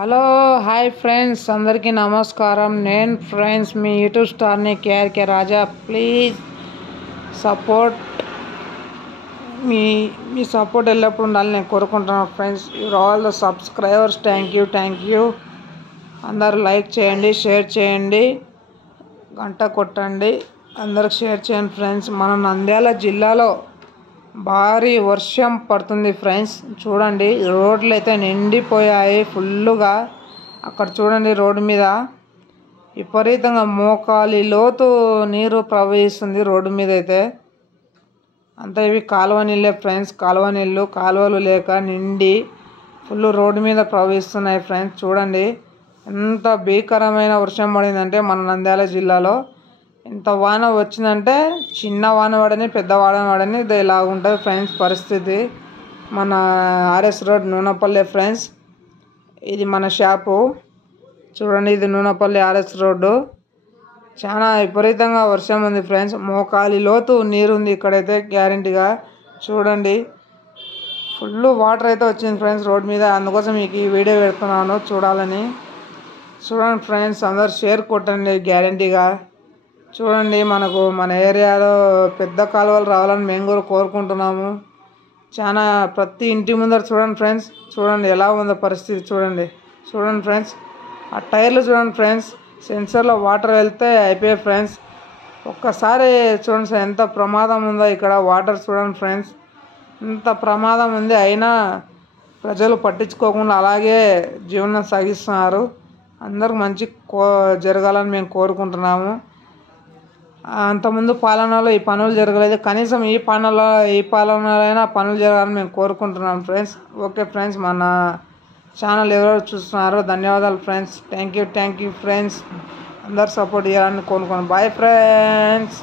Hello hi friends, అందరికీ నమస్కారం. నేను ఫ్రెండ్స్ మీ యూట్యూబ్ స్టార్ని కేఆర్కే రాజా. ప్లీజ్ సపోర్ట్ మీ మీ సపోర్ట్ ఎల్లప్పుడు ఉండాలని నేను కోరుకుంటున్నాను friends. Your all the subscribers, thank you. అందరూ లైక్ చేయండి, షేర్ చేయండి, గంట కొట్టండి, అందరికి షేర్ చేయండి ఫ్రెండ్స్. మన నంద్యాల జిల్లాలో భారీ వర్షం పడుతుంది ఫ్రెండ్స్. చూడండి, రోడ్లు అయితే నిండిపోయాయి ఫుల్లుగా. అక్కడ చూడండి, రోడ్డు మీద విపరీతంగా మోకాలి లోతు నీరు ప్రవహిస్తుంది రోడ్డు మీద అయితే. అంతా ఇవి కాలువ నీళ్ళే ఫ్రెండ్స్. కాలువ నీళ్ళు, కాలువలు లేక నిండి ఫుల్ రోడ్డు మీద ప్రవహిస్తున్నాయి ఫ్రెండ్స్. చూడండి ఎంత భీకరమైన వర్షం పడిందంటే మన నంద్యాల జిల్లాలో. ఇంత వాన వచ్చిందంటే చిన్న వాన పడని పెద్ద వాన పడని ఇది ఇలా ఉంటుంది ఫ్రెండ్స్ పరిస్థితి. మన ఆర్ఎస్ రోడ్ నూనెపల్లి ఫ్రెండ్స్, ఇది మన షాపు. చూడండి, ఇది నూనెపల్లి ఆర్ఎస్ రోడ్డు. చాలా విపరీతంగా వర్షం ఉంది ఫ్రెండ్స్. మోకాలి లోతు నీరు ఉంది ఇక్కడైతే గ్యారెంటీగా. చూడండి, ఫుల్ వాటర్ అయితే వచ్చింది ఫ్రెండ్స్ రోడ్ మీద. అందుకోసం మీకు ఈ వీడియో పెడుతున్నాను, చూడాలని. చూడండి ఫ్రెండ్స్, అందరు షేర్ కొట్టండి గ్యారెంటీగా. చూడండి, మన ఏరియాలో పెద్ద కాలువలు రావాలని మేము కూడా కోరుకుంటున్నాము. చాలా ప్రతి ఇంటి ముందర చూడండి ఫ్రెండ్స్. చూడండి ఎలా ఉందో పరిస్థితి. చూడండి ఫ్రెండ్స్, ఆ టైర్లు చూడండి ఫ్రెండ్స్. సెన్సర్లో వాటర్ వెళ్తే అయిపోయాయి ఫ్రెండ్స్. ఒక్కసారి చూడండి సార్, ఎంత ప్రమాదం ఉందో ఇక్కడ. వాటర్ చూడండి ఫ్రెండ్స్, ఎంత ప్రమాదం ఉంది. అయినా ప్రజలు పట్టించుకోకుండా అలాగే జీవనం సాగిస్తున్నారు. అందరికి మంచి జరగాలని మేము కోరుకుంటున్నాము. అంతకుముందు పాలనలో ఈ పనులు జరగలేదు. కనీసం ఈ పాలనలో పనులు జరగాలని మేము కోరుకుంటున్నాం ఫ్రెండ్స్. ఓకే ఫ్రెండ్స్, మన ఛానల్ ఎవరెవరు చూస్తున్నారు ధన్యవాదాలు ఫ్రెండ్స్. Thank you friends. అందరు సపోర్ట్ చేయాలని కోరుకున్నాను. Bye friends.